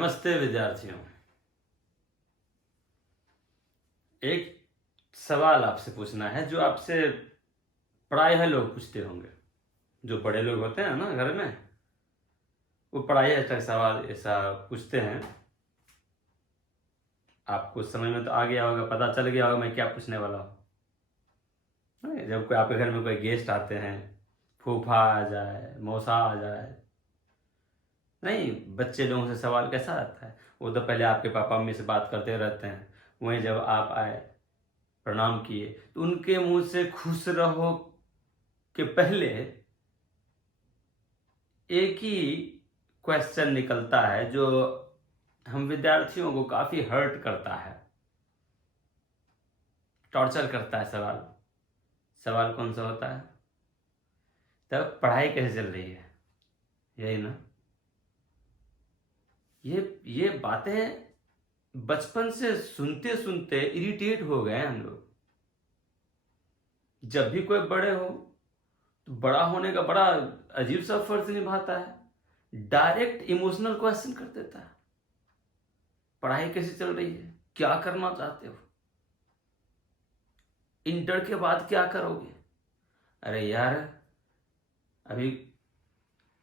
नमस्ते विद्यार्थियों। एक सवाल आपसे पूछना है जो आपसे प्रायः लोग पूछते होंगे। जो बड़े लोग होते हैं ना घर में, वो प्रायः ऐसा सवाल ऐसा पूछते हैं। आपको समझ में तो आ गया होगा, पता चल गया होगा मैं क्या पूछने वाला हूँ। जब कोई आपके घर में कोई गेस्ट आते हैं, फूफा आ जाए, मौसा आ जाए, नहीं बच्चे लोगों से सवाल कैसा आता है, वो तो पहले आपके पापा मम्मी से बात करते रहते हैं। वहीं जब आप आए, प्रणाम किए, तो उनके मुंह से खुश रहो के पहले एक ही क्वेश्चन निकलता है जो हम विद्यार्थियों को काफी हर्ट करता है, टॉर्चर करता है। सवाल कौन सा होता है? तब पढ़ाई कैसे चल रही है, यही ना। ये बातें बचपन से सुनते सुनते इरिटेट हो गए हम लोग। जब भी कोई बड़े हो तो बड़ा होने का बड़ा अजीब सा फर्ज निभाता है, डायरेक्ट इमोशनल क्वेश्चन कर देता है। पढ़ाई कैसी चल रही है, क्या करना चाहते हो, इंटर के बाद क्या करोगे? अरे यार, अभी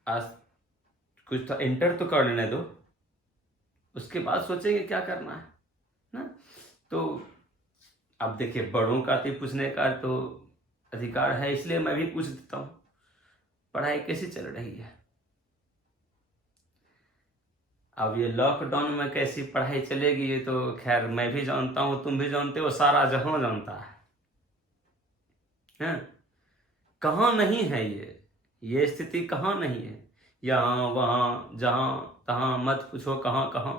आज कुछ तो इंटर तो कर लेने दो, उसके बाद सोचेंगे क्या करना है ना। तो अब देखिए, बड़ों का तो पूछने का तो अधिकार है, इसलिए मैं भी पूछ देता हूं, पढ़ाई कैसी चल रही है। अब ये लॉकडाउन में कैसी पढ़ाई चलेगी ये तो खैर मैं भी जानता हूं, तुम भी जानते हो, सारा जहां जानता है? कहाँ नहीं है ये स्थिति कहाँ नहीं है? यहाँ वहां जहां तहां, मत पूछो कहाँ कहाँ,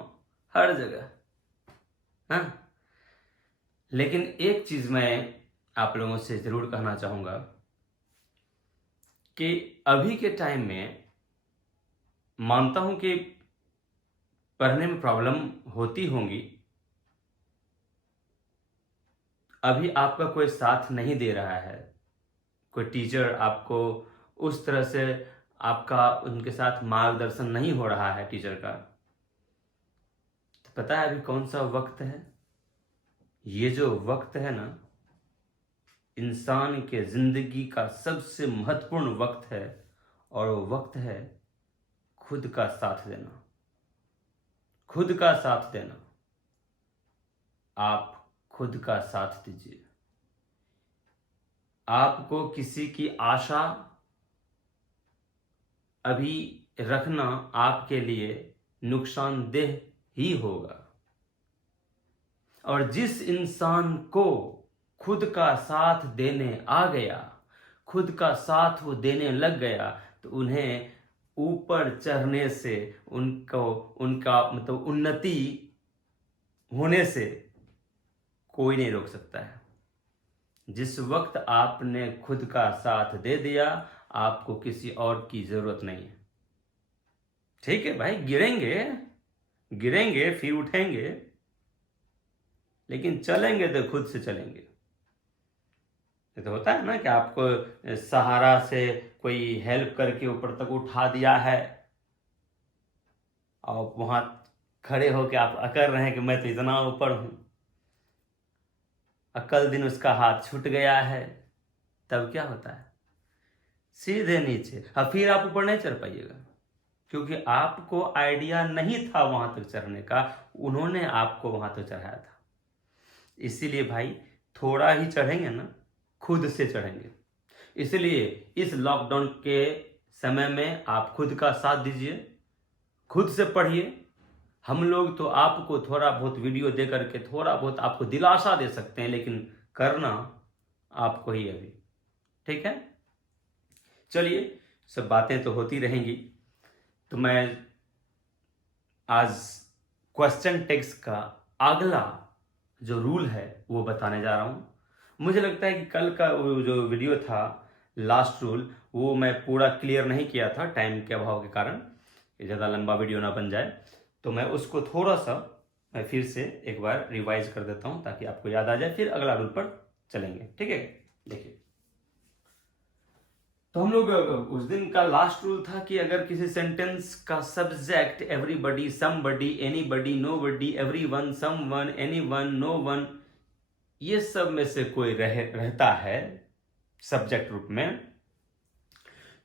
हर जगह। हाँ, लेकिन एक चीज मैं आप लोगों से जरूर कहना चाहूंगा कि अभी के टाइम में मानता हूं कि पढ़ने में प्रॉब्लम होती होंगी। अभी आपका कोई साथ नहीं दे रहा है, कोई टीचर आपको उस तरह से आपका उनके साथ मार्गदर्शन नहीं हो रहा है टीचर का। तो पता है अभी कौन सा वक्त है? ये जो वक्त है ना, इंसान के जिंदगी का सबसे महत्वपूर्ण वक्त है, और वो वक्त है खुद का साथ देना। खुद का साथ देना। आप खुद का साथ दीजिए। आपको किसी की आशा अभी रखना आपके लिए नुकसानदेह ही होगा। और जिस इंसान को खुद का साथ देने आ गया, खुद का साथ वो देने लग गया, तो उन्हें ऊपर चढ़ने से, उनका मतलब उन्नति होने से कोई नहीं रोक सकता है। जिस वक्त आपने खुद का साथ दे दिया, आपको किसी और की जरूरत नहीं है। ठीक है भाई, गिरेंगे फिर उठेंगे, लेकिन चलेंगे तो खुद से चलेंगे। ये तो होता है ना कि आपको सहारा से कोई हेल्प करके ऊपर तक उठा दिया है, और वहां खड़े होकर आप अकड़ रहे हैं कि मैं तो इतना ऊपर हूं, अकल दिन उसका हाथ छूट गया है, तब क्या होता है? सीधे नीचे। अब फिर आप ऊपर नहीं चढ़ पाइएगा, क्योंकि आपको आइडिया नहीं था वहां तक चढ़ने का, उन्होंने आपको वहां तक चढ़ाया था। इसीलिए भाई, थोड़ा ही चढ़ेंगे ना, खुद से चढ़ेंगे। इसलिए इस लॉकडाउन के समय में आप खुद का साथ दीजिए, खुद से पढ़िए। हम लोग तो आपको थोड़ा बहुत वीडियो दे करके थोड़ा बहुत आपको दिलासा दे सकते हैं, लेकिन करना आपको ही अभी। ठीक है, चलिए, सब बातें तो होती रहेंगी। तो मैं आज क्वेश्चन टेक्स्ट का अगला जो रूल है वो बताने जा रहा हूं। मुझे लगता है कि कल का जो वीडियो था, लास्ट रूल, वो मैं पूरा क्लियर नहीं किया था टाइम के अभाव के कारण, ज़्यादा लंबा वीडियो ना बन जाए। तो मैं उसको थोड़ा सा मैं फिर से एक बार रिवाइज कर देता हूं, ताकि आपको याद आ जाए, फिर अगला रूल पर चलेंगे। ठीक है, देखिए, तो हम लोग उस दिन का लास्ट रूल था कि अगर किसी सेंटेंस का subject everybody, somebody, anybody, nobody, everyone, someone, anyone, known, ये सब में से कोई रहता है सब्जेक्ट रूप में,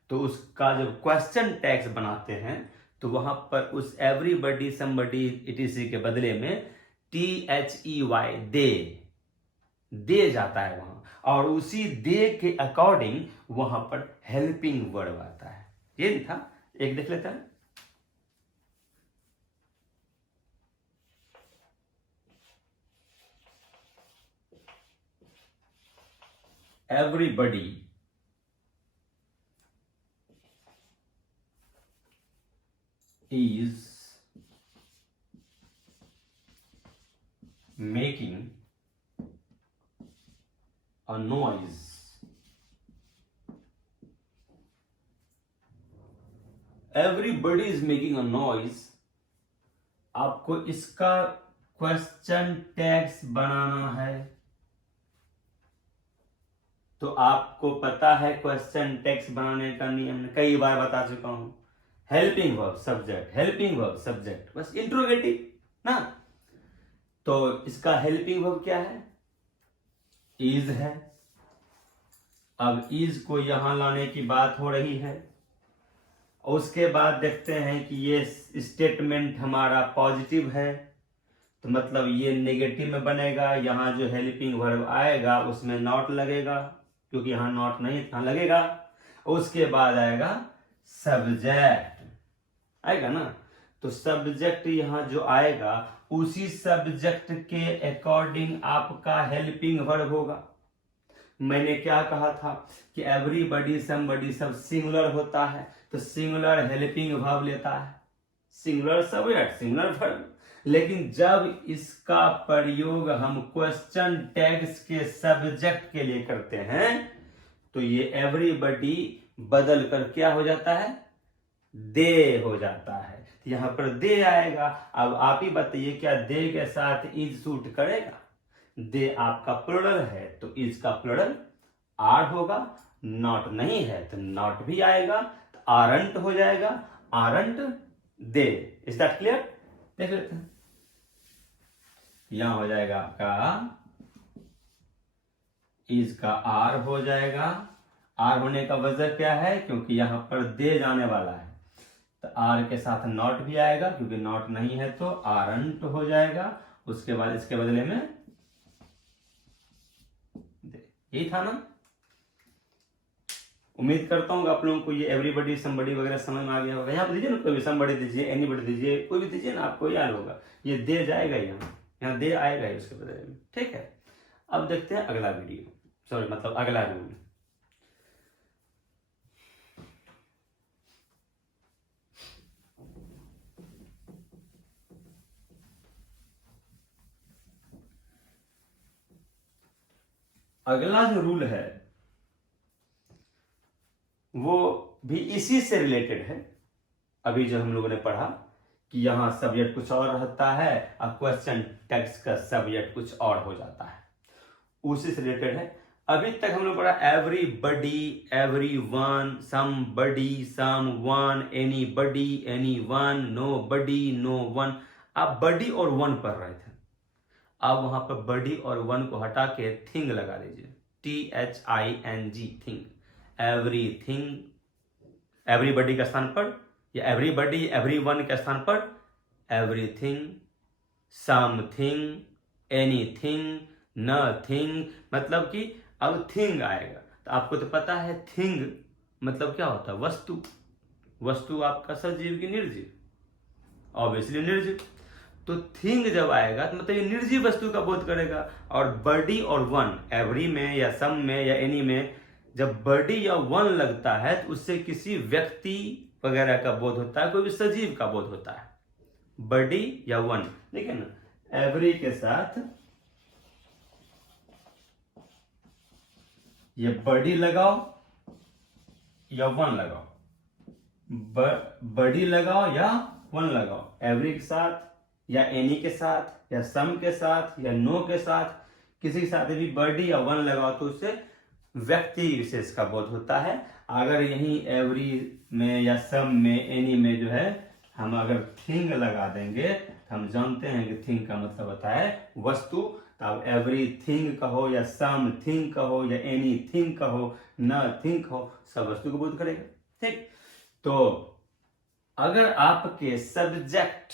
तो उसका जब क्वेश्चन टैग्स बनाते हैं तो वहां पर उस एवरीबडी, समबडी, इटीसी के बदले में THEY, दे जाता है वहां, और उसी दे के अकॉर्डिंग वहां पर हेल्पिंग वर्ब आता है। ये नहीं था, एक देख लेते हैं। Everybody is making a noise. Everybody is making a noise. आपको इसका क्वेश्चन टैग्स बनाना है, तो आपको पता है क्वेश्चन टैग्स बनाने का नियम, कई बार बता चुका हूं। Helping verb subject, helping verb subject, बस इंट्रोगेटिव ना। तो इसका हेल्पिंग वर्ब क्या है? इज है। अब इज को यहां लाने की बात हो रही है। उसके बाद देखते हैं कि ये स्टेटमेंट हमारा पॉजिटिव है, तो मतलब ये नेगेटिव में बनेगा। यहां जो हेल्पिंग वर्ब आएगा उसमें नॉट लगेगा, क्योंकि यहां नॉट नहीं था, लगेगा। उसके बाद आएगा सब्जेक्ट, आएगा ना। तो सब्जेक्ट यहां जो आएगा उसी सब्जेक्ट के अकॉर्डिंग आपका हेल्पिंग वर्ब होगा। मैंने क्या कहा था कि एवरीबडी, समबडी सब सिंगुलर होता है, तो सिंगुलर हेल्पिंग वर्ब लेता है, सिंगुलर सब्जेक्ट, सिंगुलर वर्ब। लेकिन जब इसका प्रयोग हम क्वेश्चन टैग्स के सब्जेक्ट के लिए करते हैं तो ये एवरीबडी बदल कर क्या हो जाता है? दे हो जाता है। यहां पर दे आएगा। अब आप ही बताइए, क्या दे के साथ इज सूट करेगा? दे आपका प्लुरल है तो इज का प्लुरल आर होगा। नॉट नहीं है तो नॉट भी आएगा, तो आरंट हो जाएगा, aren't they. Is that clear? देख लेते हैं। यहां हो जाएगा आपका इज का आर हो जाएगा। आर होने का वजह क्या है? क्योंकि यहां पर दे जाने वाला है, तो आर के साथ नॉट भी आएगा, क्योंकि नॉट नहीं है तो आरंट हो जाएगा। उसके बाद इसके बदले में दे। यही था ना। उम्मीद करता हूँ आप लोगों को ये एवरीबडी, समबडी वगैरह समझ में आ गया होगा। यहाँ पर दीजिए ना, कोई भी समबडी दीजिए, एनीबडी दीजिए, कोई भी दीजिए ना, आपको याद होगा। ये दे जाएगा, यहाँ दे आएगा ही उसके बदले में। ठीक है, अब देखते हैं अगला वीडियो, सॉरी मतलब अगला रूल। अगला जो रूल है वो भी इसी से रिलेटेड है। अभी जो हम लोगों ने पढ़ा कि यहां सब्जेक्ट कुछ और रहता है और क्वेश्चन टेक्स्ट का सब्जेक्ट कुछ और हो जाता है, उसी से रिलेटेड है। अभी तक हम लोग पढ़ा everybody, everyone, somebody, someone, anybody, anyone, nobody, known. आप बडी और वन पढ़ रहे थे, अब वहां पर बडी और वन को हटा के थिंग लगा दीजिए, THING, थिंग। एवरीथिंग एवरीबडी के स्थान पर, या एवरीबडी एवरीवन के स्थान पर एवरीथिंग, समथिंग, एनीथिंग, नथिंग। मतलब कि अब थिंग आएगा, तो आपको तो पता है थिंग मतलब क्या होता है? वस्तु। वस्तु आपका सजीव की निर्जीव? ऑब्वियसली निर्जीव। तो थिंग जब आएगा तो मतलब ये निर्जीव वस्तु का बोध करेगा। और बडी और वन, एवरी में या सम में या एनी में जब बडी या वन लगता है तो उससे किसी व्यक्ति वगैरह का बोध होता है, कोई भी सजीव का बोध होता है, बडी या वन। ठीक है ना। एवरी के साथ ये बडी लगाओ या वन लगाओ, बडी लगाओ या वन लगाओ, एवरी के साथ या एनी के साथ या सम के साथ या नो के साथ, किसी के साथ भी बडी या वन लगाओ तो उससे व्यक्ति विशेष का बोध होता है। अगर यहीं एवरी में या सम में एनी में जो है हम अगर थिंग लगा देंगे, हम जानते हैं कि थिंग का मतलब होता है वस्तु। तो अब एवरी थिंग कहो या सम थिंग कहो या एनी थिंग कहो, नथिंग कहो, सब वस्तु को बोध करेगा। ठीक, तो अगर आपके सब्जेक्ट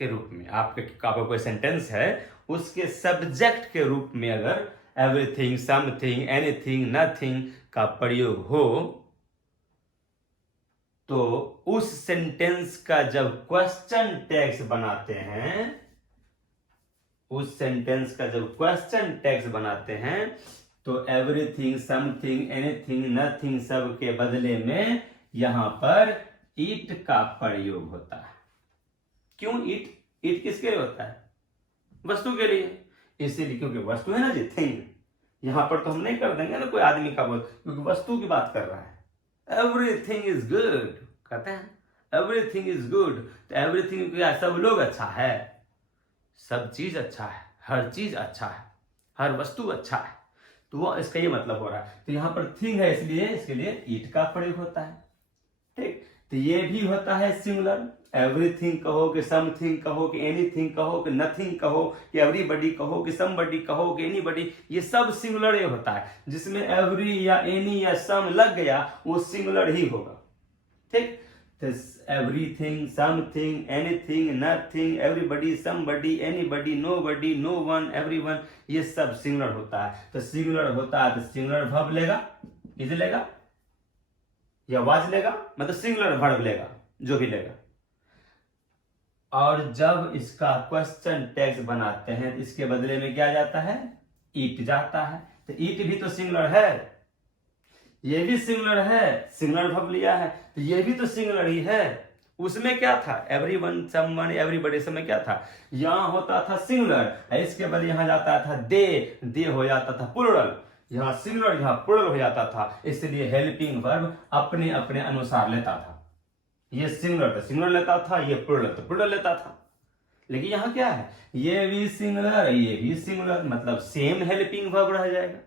के रूप में आपका कोई सेंटेंस है, उसके सब्जेक्ट के रूप में अगर एवरीथिंग, समथिंग, एनीथिंग, नथिंग का प्रयोग हो, तो उस सेंटेंस का जब क्वेश्चन टैग्स बनाते हैं, उस सेंटेंस का जब क्वेश्चन टैग्स बनाते हैं, तो एवरीथिंग, समथिंग, एनीथिंग, नथिंग सब के बदले में यहां पर इट का प्रयोग होता है। क्यों इट? इट किसके लिए होता है? वस्तु के लिए। इसीलिए क्योंकि वस्तु है ना जी, थिंग। यहां पर तो हम नहीं कर देंगे ना कोई आदमी का बोध, क्योंकि वस्तु की बात कर रहा है। एवरीथिंग इज गुड कहते हैं, एवरीथिंग इज गुड। तो एवरीथिंग क्या? सब लोग अच्छा है, सब चीज अच्छा है, हर चीज अच्छा है, हर वस्तु अच्छा है। तो वो इसका ये मतलब हो रहा है। तो यहां पर थिंग है, इसलिए इसके लिए ईट का प्रयोग होता है। ठीक, तो ये भी होता है सिंगुलर। एवरीथिंग कहो कि समथिंग कहो कि एनीथिंग कहो कि नथिंग कहो कि एवरीबॉडी कहो कि समबडी कहो कि एनीबॉडी, ये सब सिंगुलर ही होता है। जिसमें एवरी या एनी या सम लग गया वो सिंगुलर ही होगा। ठीक, तो everything, something, anything, nothing, everybody, somebody, anybody, nobody, no one, everyone, ये सब सिंगुलर होता है। तो सिंगुलर होता है तो सिंगुलर वर्ब लेगा, इज लेगा या वाज लेगा, मतलब सिंगुलर वर्ब लेगा, जो भी लेगा। और जब इसका क्वेश्चन टैग्स बनाते हैं तो इसके बदले में क्या जाता है? ईट जाता है। तो ईट भी तो सिंगुलर है, ये भी सिंगुलर है, सिंगुलर वर्ब लिया है, तो ये भी तो सिंगुलर ही है। उसमें क्या था? एवरीवन, समवन, एवरीबॉडी, समय क्या था? यहां होता था सिंगुलर, इसके बदले यहां जाता था दे हो जाता था प्लुरल। यहां सिंगुलर, यहां प्लुरल हो जाता था। इसलिए हेल्पिंग वर्ब अपने अपने अनुसार लेता था। ये सिंगुलर तो सिंगुलर लेता था, ये प्लुरल तो प्लुरल लेता था। लेकिन यहां क्या है? ये भी सिंगुलर, ये भी सिंगुलर, मतलब सेम हेल्पिंग वर्ब रह जाएगा,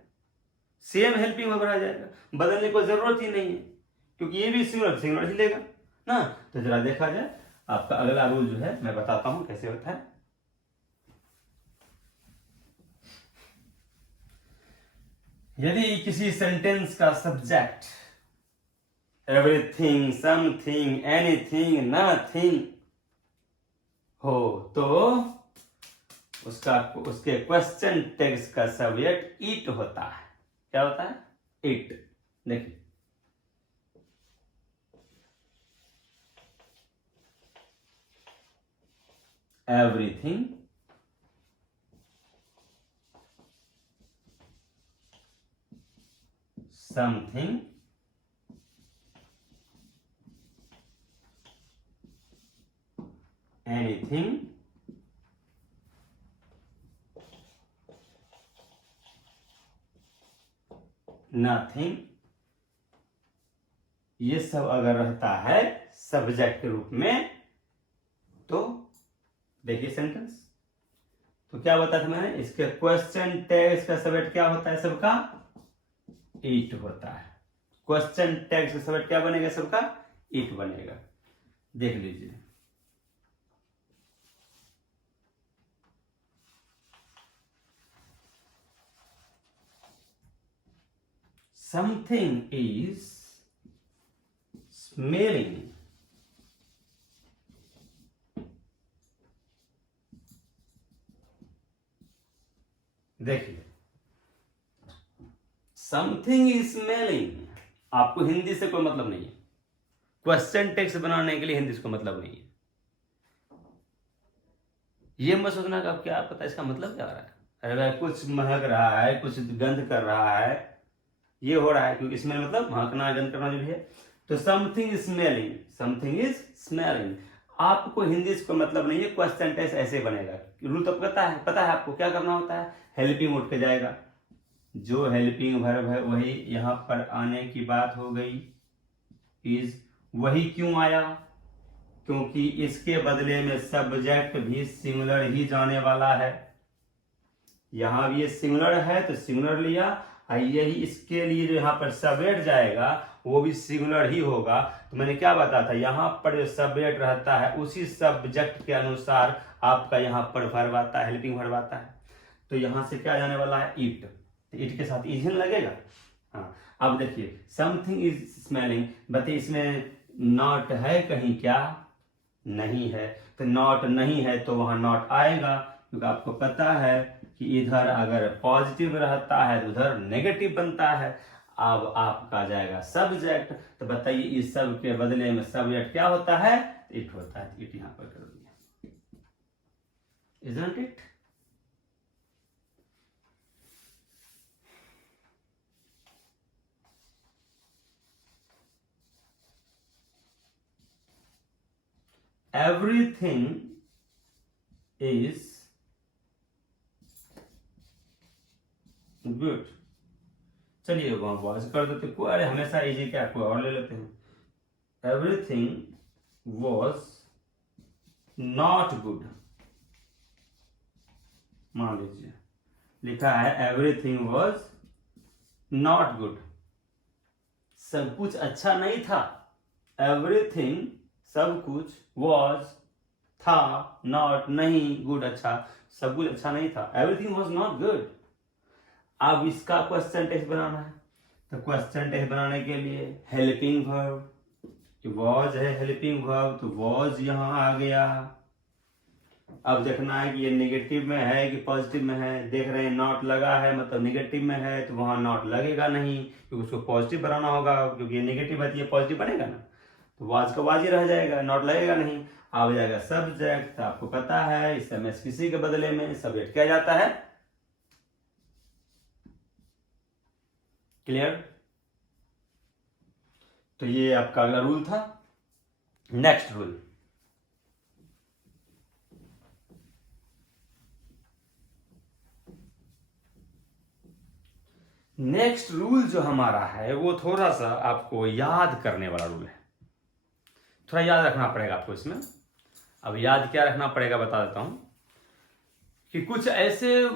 सेम हेल्पिंग वर्ब रह जाएगा, बदलने को जरूरत ही नहीं है, क्योंकि ये भी सिंगुलर सिंगुलर ही लेगा ना। तो जरा देखा जाए, आपका अगला रूल जो है मैं बताता हूं कैसे होता है। यदि किसी सेंटेंस का subject everything, something, anything, nothing हो, तो उसके क्वेश्चन टैग्स का सब्जेक्ट इट होता है। क्या होता है? इट। देखिए, एवरीथिंग, समथिंग, anything, nothing, ये सब अगर रहता है सब्जेक्ट के रूप में, तो देखिए सेंटेंस, तो क्या बताया था मैंने? इसके क्वेश्चन टैग्स का सब्जेक्ट क्या होता है? सबका इट होता है। क्वेश्चन टैग्स का सब्जेक्ट क्या बनेगा? सबका इट बनेगा। देख लीजिए, something is smelling, देखिए समथिंग इज स्मेलिंग, आपको हिंदी से कोई मतलब नहीं है, क्वेश्चन टेक्स्ट बनाने के लिए हिंदी से कोई मतलब नहीं है। ये मत सोचना कि अब क्या पता इसका मतलब क्या हो रहा है। अरे भाई कुछ महक रहा है, कुछ गंध कर रहा है, ये हो रहा है, क्योंकि इसमें मतलब महकना, गंध करना जो भी है। तो something is smelling, something is smelling, आपको हिंदी से कोई मतलब नहीं है, क्वेश्चन टेक्स्ट ऐसे बनेगा। रूल तो पता है आपको क्या करना होता है। हेल्पिंग उठ के जाएगा, जो हेल्पिंग वर्ब है वही यहां पर आने की बात हो गई। इज वही क्यों आया? क्योंकि इसके बदले में सब्जेक्ट भी सिंगुलर ही जाने वाला है। यहां भी ये सिंगुलर है तो सिंगुलर लिया, यही इसके लिए जो यहाँ पर सब्जेक्ट जाएगा वो भी सिंगुलर ही होगा। तो मैंने क्या बताया था, यहाँ पर जो सब्जेक्ट रहता है उसी सब्जेक्ट के अनुसार आपका यहाँ पर वर्ब आता है, हेल्पिंग वर्ब आता है। तो यहाँ से क्या जाने वाला है, इट। इट के साथ इज लगेगा। हाँ, अब देखिए समथिंग इज स्मेलिंग, बताइए इसमें नॉट है कहीं क्या, नहीं है। तो नॉट नहीं है तो वहां नॉट आएगा, क्योंकि आपको पता है कि इधर अगर पॉजिटिव रहता है तो उधर नेगेटिव बनता है। अब आपका जाएगा सब्जेक्ट, तो बताइए इस सब के बदले में सब्जेक्ट क्या होता है, इट होता है। इट यहां पर कर दिया, isn't it. Everything is good. चलिए वहां वॉज कर देते, कोई अरे हमेशा इजी क्या, कोई और ले लेते हैं। एवरीथिंग वॉज नॉट गुड, मान लीजिए लिखा है एवरीथिंग वॉज नॉट गुड, सब कुछ अच्छा नहीं था। एवरीथिंग सब कुछ, वॉज था, नॉट नहीं, गुड अच्छा, सब कुछ अच्छा नहीं था। Everything was not good. अब इसका क्वेश्चन टेक्स्ट बनाना है, तो क्वेश्चन टेक्स्ट बनाने के लिए हेल्पिंग वर्ब, वॉज है हेल्पिंग वर्ब, तो वॉज यहां आ गया। अब देखना है कि ये नेगेटिव में है कि पॉजिटिव में है। देख रहे हैं नॉट लगा है, मतलब नेगेटिव में है, तो वहां नॉट लगेगा नहीं, क्योंकि उसको पॉजिटिव बनाना होगा, क्योंकि ये नेगेटिव है तो ये पॉजिटिव बनेगा ना, तो वाज का वाज ही रह जाएगा, नॉट लगेगा नहीं। आ जाएगा सब्जेक्ट, आपको पता है इस समय किसी के बदले में सब्जेक्ट क्या जाता है, क्लियर। तो ये आपका अगला रूल था। नेक्स्ट रूल, नेक्स्ट रूल जो हमारा है वो थोड़ा सा आपको याद करने वाला रूल है, थोड़ा याद रखना पड़ेगा आपको इसमें। अब याद क्या रखना पड़ेगा बता देता हूं कि कुछ ऐसे,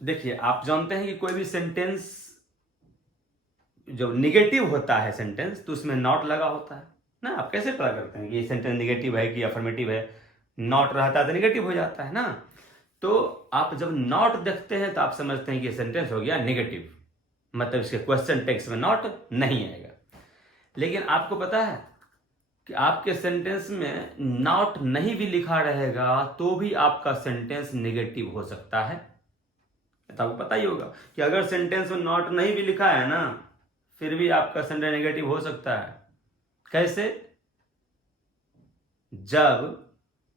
देखिए आप जानते हैं कि कोई भी सेंटेंस जब निगेटिव होता है सेंटेंस तो उसमें नॉट लगा होता है ना। आप कैसे पता करते हैं कि ये सेंटेंस निगेटिव है कि अफर्मेटिव है, नॉट रहता है तो निगेटिव हो जाता है ना। तो आप जब नॉट देखते हैं तो आप समझते हैं कि ये सेंटेंस हो गया नेगेटिव, मतलब इसके क्वेश्चन टेक्स्ट में नॉट नहीं आएगा। लेकिन आपको पता है कि आपके सेंटेंस में नॉट नहीं भी लिखा रहेगा तो भी आपका सेंटेंस नेगेटिव हो सकता है। तो आपको पता ही होगा कि अगर सेंटेंस में नॉट नहीं भी लिखा है ना, फिर भी आपका सेंटेंस नेगेटिव हो सकता है। कैसे, जब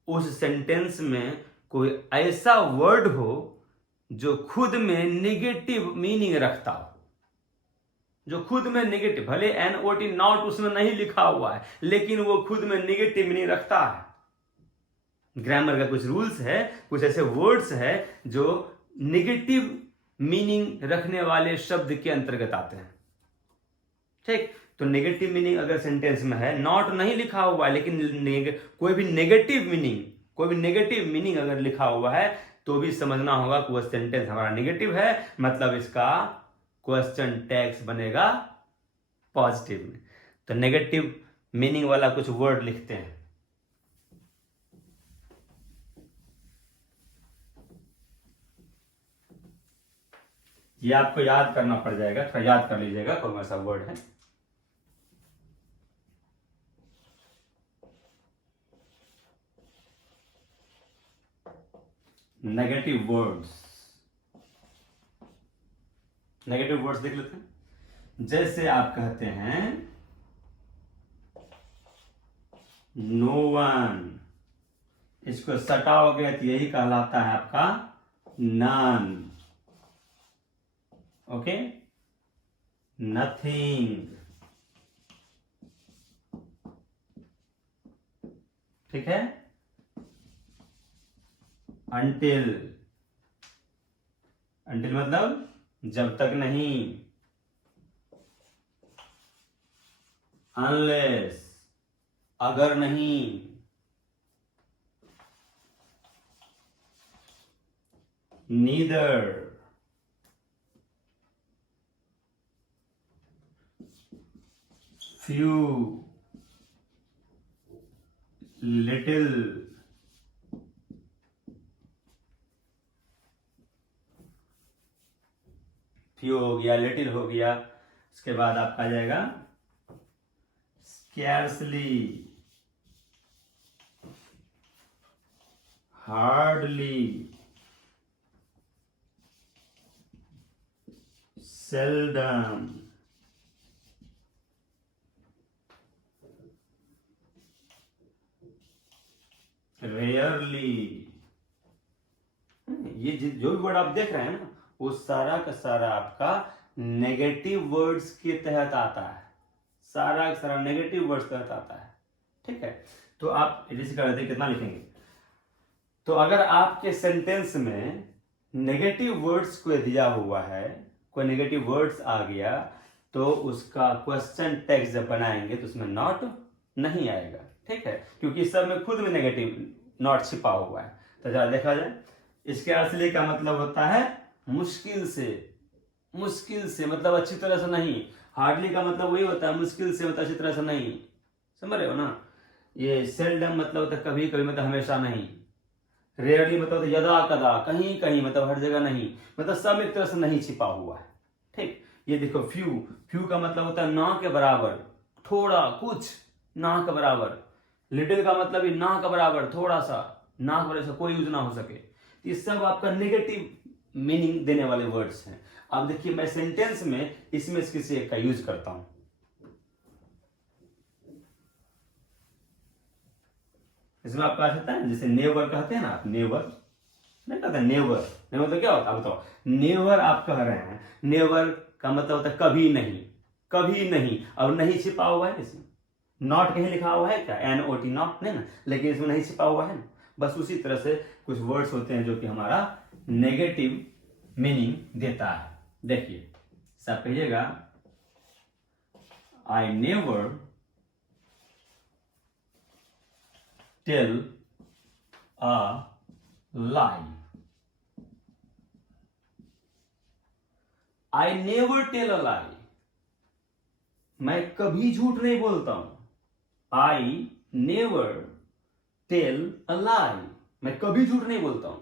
उस सेंटेंस में कोई ऐसा वर्ड हो जो खुद में नेगेटिव मीनिंग रखता हो, जो खुद में नेगेटिव, भले NOT नॉट उसमें नहीं लिखा हुआ है लेकिन वो खुद में नेगेटिव मीनिंग रखता है। ग्रामर का कुछ रूल्स है, कुछ ऐसे वर्ड्स है जो नेगेटिव मीनिंग रखने वाले शब्द के अंतर्गत आते हैं, ठीक। तो नेगेटिव मीनिंग अगर सेंटेंस में है, नॉट नहीं लिखा हुआ है लेकिन कोई भी नेगेटिव मीनिंग अगर लिखा हुआ है तो भी समझना होगा कि वह सेंटेंस हमारा नेगेटिव है, मतलब इसका क्वेश्चन टेक्स्ट बनेगा पॉजिटिव में। तो नेगेटिव मीनिंग वाला कुछ वर्ड लिखते हैं। ये आपको याद करना पड़ जाएगा, थोड़ा याद कर लीजिएगा कौन सा वर्ड है। नेगेटिव वर्ड्स देख लेते हैं। जैसे आप कहते हैं नो वन, इसको सटाओगे तो यही कहलाता है आपका नन, ओके। नथिंग, ठीक है। अंटिल मतलब जब तक नहीं। अनलेस, अगर नहीं। नीदर, few, little, few हो गया, little हो गया, उसके बाद आपका आ जाएगा scarcely, hardly, seldom, rarely। ये जो भी वर्ड आप देख रहे हैं ना, वो सारा का सारा आपका नेगेटिव वर्ड्स के तहत आता है, सारा का सारा नेगेटिव वर्ड्स के तहत आता है। ठीक है, तो आप जैसे कर रहे थे कितना लिखेंगे, तो अगर आपके सेंटेंस में नेगेटिव वर्ड्स को दिया हुआ है, कोई नेगेटिव वर्ड्स आ गया, तो उसका क्वेश्चन टेक्स्ट जब बनाएंगे तो उसमें नॉट नहीं आएगा। ठीक है, क्योंकि सब में खुद में नेगेटिव नॉट छिपा हुआ है। तो जरा देखा जाए, इसके असली का मतलब होता है मुश्किल से, मुश्किल से मतलब अच्छी तरह से नहीं। हार्डली का मतलब वही होता है मुश्किल से, मतलब अच्छी तरह से नहीं, समझ रहे हो ना। ये सेल्डम मतलब होता है कभी कभी, मतलब हमेशा नहीं। रेयरली मतलब यदा कदा, कहीं कहीं, मतलब हर जगह नहीं, मतलब सब एक तरह से नहीं छिपा हुआ है। ठीक, ये देखो फ्यू, फ्यू का मतलब होता है ना के बराबर, थोड़ा कुछ, ना के बराबर। लिटिल का मतलब ही ना के बराबर, थोड़ा सा, ना के बराबर कोई यूज ना हो सके। ये सब आपका नेगेटिव मीनिंग देने वाले वर्ड्स हैं। अब देखिए मैं सेंटेंस में इसमें से किसी एक का यूज करता हूं। इसमें आपका आता है जैसे नेवर कहते हैं ना आप, नेवर नहीं कहते, नेवर, नेवर तो क्या होता है बताओ। नेवर आप कह रहे हैं, नेवर का मतलब होता है कभी नहीं, कभी नहीं। और नहीं छिपा हुआ है इसमें, नॉट कहीं लिखा हुआ है क्या, NOT नॉट नहीं ना, लेकिन इसमें नहीं छिपा हुआ है ना। बस उसी तरह से कुछ वर्ड्स होते हैं जो कि हमारा नेगेटिव मीनिंग देता है। देखिए सब कहिएगा, I never tell a lie, I never tell a lie, मैं कभी झूठ नहीं बोलता हूं। आई नेवर टेल अ लाई, मैं कभी झूठ नहीं बोलता हूं।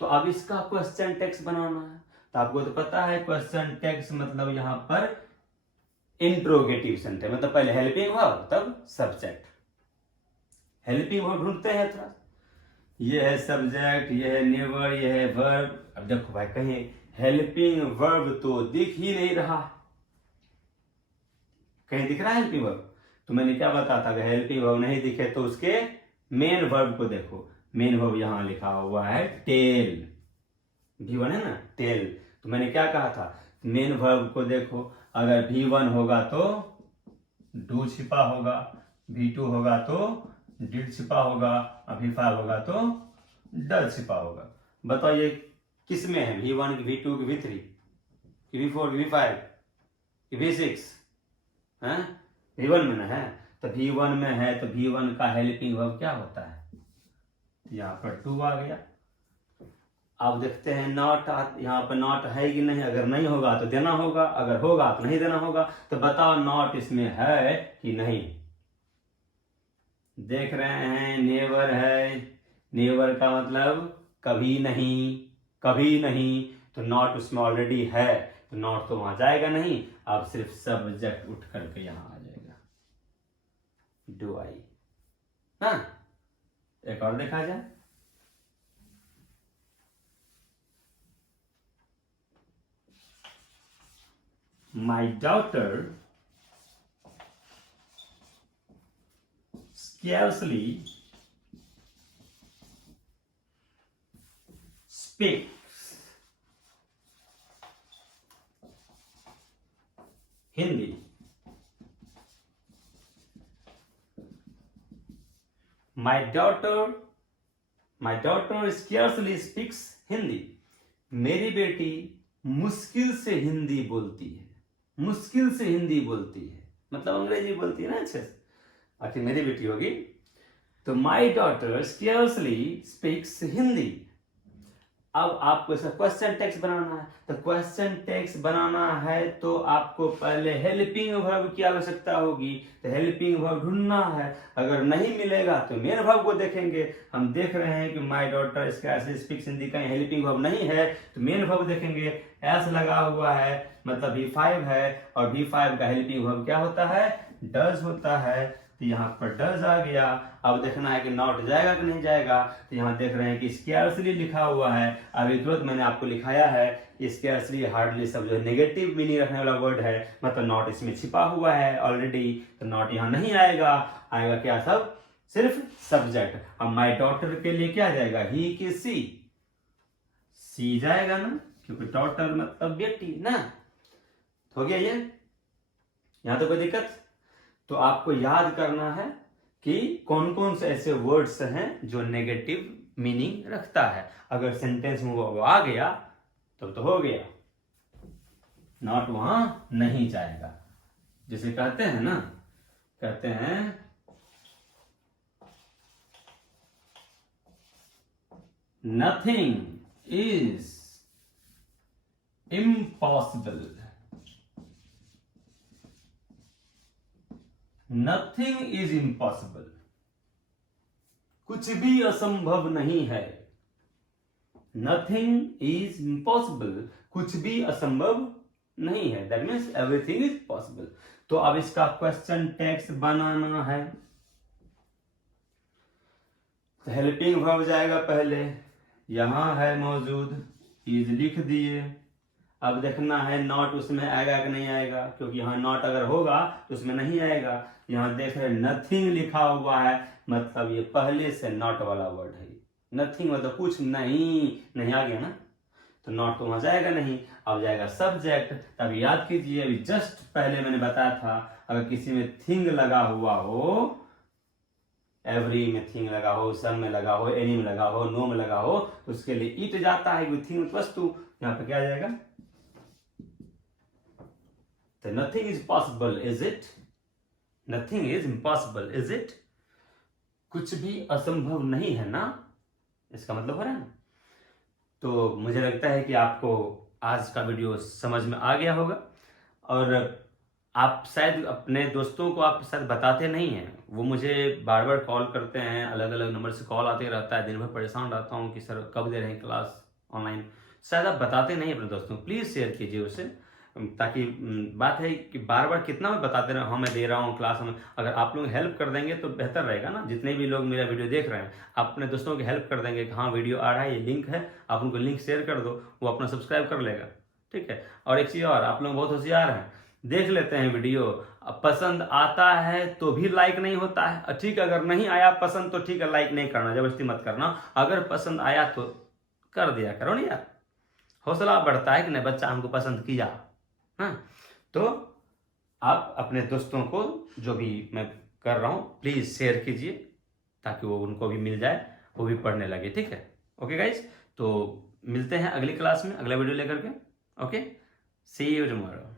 तो अब इसका क्वेश्चन टेक्स्ट बनाना है, तो आपको तो पता है क्वेश्चन टेक्स्ट मतलब यहां पर इंट्रोगेटिव सेंटेंस, मतलब पहले हेल्पिंग वर्ब तब सब्जेक्ट। हेल्पिंग वर्ब ढूंढते हैं थोड़ा, ये है सब्जेक्ट, ये है नेवर, ये है वर्ब। अब देखो भाई कहीं हेल्पिंग वर्ब तो दिख ही नहीं रहा, कहीं दिख रहा है हेल्पिंग वर्ब? तो मैंने क्या बताया था, अगर हेल्पिंग वर्ब नहीं दिखे तो उसके मेन वर्ब को देखो। मेन वर्ब यहां लिखा हुआ है टेल, V1 है ना, टेल। तो मैंने क्या कहा था, मेन वर्ब को देखो, अगर V1 होगा तो डू छिपा होगा, V2 होगा तो डिड छिपा होगा, और V5 होगा तो डल छिपा होगा। बताओ ये किस में है, V1 की, V2 की, V3 की, V4 की, V5 की, V6 है? V1 में ना है, तो V1 में है तो V1 का हेल्पिंग वर्ब क्या होता है, यहाँ पर टू आ गया। अब देखते हैं नॉट, यहाँ पर नॉट है कि नहीं, अगर नहीं होगा तो देना होगा, अगर होगा तो नहीं देना होगा। तो बताओ नॉट इसमें है कि नहीं। देख रहे हैं नेवर है, नेवर का मतलब कभी नहीं, कभी नहीं, तो नॉट उसमें ऑलरेडी है, तो नॉट तो वहां जाएगा नहीं। अब सिर्फ सब्जेक्ट उठ करके यहां आ जाएगा, डू आई। हाँ, एक और देखा जाए, my daughter scarcely speaks Hindi. My daughter scarcely speaks Hindi. मेरी बेटी मुश्किल से हिंदी बोलती है, मुश्किल से हिंदी बोलती है, मतलब अंग्रेजी बोलती है ना अच्छे से। आखिर मेरी बेटी होगी, तो my daughter scarcely speaks Hindi. अब आपको इसका क्वेश्चन टेक्स्ट बनाना है। तो क्वेश्चन टेक्स्ट बनाना है तो आपको पहले हेल्पिंग वर्ब की आवश्यकता होगी। तो हेल्पिंग वर्ब ढूंढना है, अगर नहीं मिलेगा तो मेन वर्ब को देखेंगे। हम देख रहे हैं कि माय डॉटर स्पीक्स हिंदी का हेल्पिंग वर्ब नहीं है, तो मेन वर्ब देखेंगे। एस लगा हुआ है मतलब V5 है, और V5 का हेल्पिंग वर्ब क्या होता है? डज होता है। तो यहाँ पर डज आ गया। अब देखना है कि नॉट जाएगा कि नहीं जाएगा। तो यहाँ देख रहे हैं कि स्कैर्सली लिखा हुआ है। अभी तुरंत मैंने आपको लिखाया है स्कैर्सली हार्डली सब जो नेगेटिव मीनिंग रखने वाला वर्ड है, मतलब नॉट इसमें छिपा हुआ है ऑलरेडी, तो नॉट यहाँ नहीं आएगा। आएगा क्या? सब सिर्फ सब्जेक्ट। अब माय डॉटर के लिए क्या जाएगा? ही कि सी जाएगा ना, क्योंकि डॉटर मतलब बेटी ना। हो गया ये, यहाँ तो कोई दिक्कत? तो आपको याद करना है कि कौन कौन से ऐसे वर्ड्स हैं जो नेगेटिव मीनिंग रखता है। अगर सेंटेंस में वो आ गया तब तो हो गया, नॉट वहां नहीं जाएगा। जैसे कहते हैं ना, कहते हैं nothing is impossible, nothing is impossible, कुछ भी असंभव नहीं है। नथिंग इज इम्पॉसिबल, कुछ भी असंभव नहीं है। That means everything is possible. तो अब इसका क्वेश्चन टेक्स्ट बनाना है। तो हेल्पिंग वर्ब जाएगा पहले, यहां है मौजूद, इज लिख दिए। अब देखना है नॉट उसमें आएगा कि नहीं आएगा, क्योंकि यहाँ नॉट अगर होगा तो उसमें नहीं आएगा। यहाँ देख रहे नथिंग लिखा हुआ है, मतलब ये पहले से नॉट वाला वर्ड है। नथिंग मतलब कुछ नहीं, नहीं आ गया ना, तो नॉट तो वहां जाएगा नहीं। अब जाएगा सब्जेक्ट। तब याद कीजिए, अभी जस्ट पहले मैंने बताया था, अगर किसी में थिंग लगा हुआ हो, एवरी में थिंग लगा हो, सम में लगा हो, एनी में लगा हो, नो में लगा हो, तो उसके लिए इट जाता है। थिंग वस्तु, यहाँ पे क्या जाएगा? तो nothing is possible, is it? Nothing is impossible, is it? कुछ भी असंभव नहीं है ना, इसका मतलब हो रहा है ना। तो मुझे लगता है कि आपको आज का वीडियो समझ में आ गया होगा, और आप शायद अपने दोस्तों को आप शायद बताते नहीं हैं। वो मुझे बार बार कॉल करते हैं, अलग अलग नंबर से कॉल आते रहता है, दिन भर परेशान रहता हूँ कि सर कब दे रहे हैं क्लास ऑनलाइन। शायद आप बताते नहीं अपने दोस्तों को, प्लीज़ शेयर कीजिए उसे, ताकि बात है कि बार बार कितना मैं बताते रहे, हाँ मैं दे रहा हूँ क्लास में। अगर आप लोग हेल्प कर देंगे तो बेहतर रहेगा ना। जितने भी लोग मेरा वीडियो देख रहे हैं, आप अपने दोस्तों की हेल्प कर देंगे कि हाँ वीडियो आ रहा है, ये लिंक है, आप उनको लिंक शेयर कर दो, वो अपना सब्सक्राइब कर लेगा, ठीक है। और एक चीज़ और, आप लोग बहुत होशियार हैं, देख लेते हैं वीडियो, पसंद आता है तो भी लाइक नहीं होता है, ठीक है। अगर नहीं आया पसंद तो ठीक है, लाइक नहीं करना, जबरदस्ती मत करना। अगर पसंद आया तो कर दिया करो ना यार, हौसला बढ़ता है कि नहीं बच्चा हमको पसंद किया। हाँ, तो आप अपने दोस्तों को जो भी मैं कर रहा हूँ प्लीज़ शेयर कीजिए, ताकि वो उनको भी मिल जाए, वो भी पढ़ने लगे, ठीक है। ओके गाइज, तो मिलते हैं अगली क्लास में अगला वीडियो लेकर के। Okay, see you tomorrow.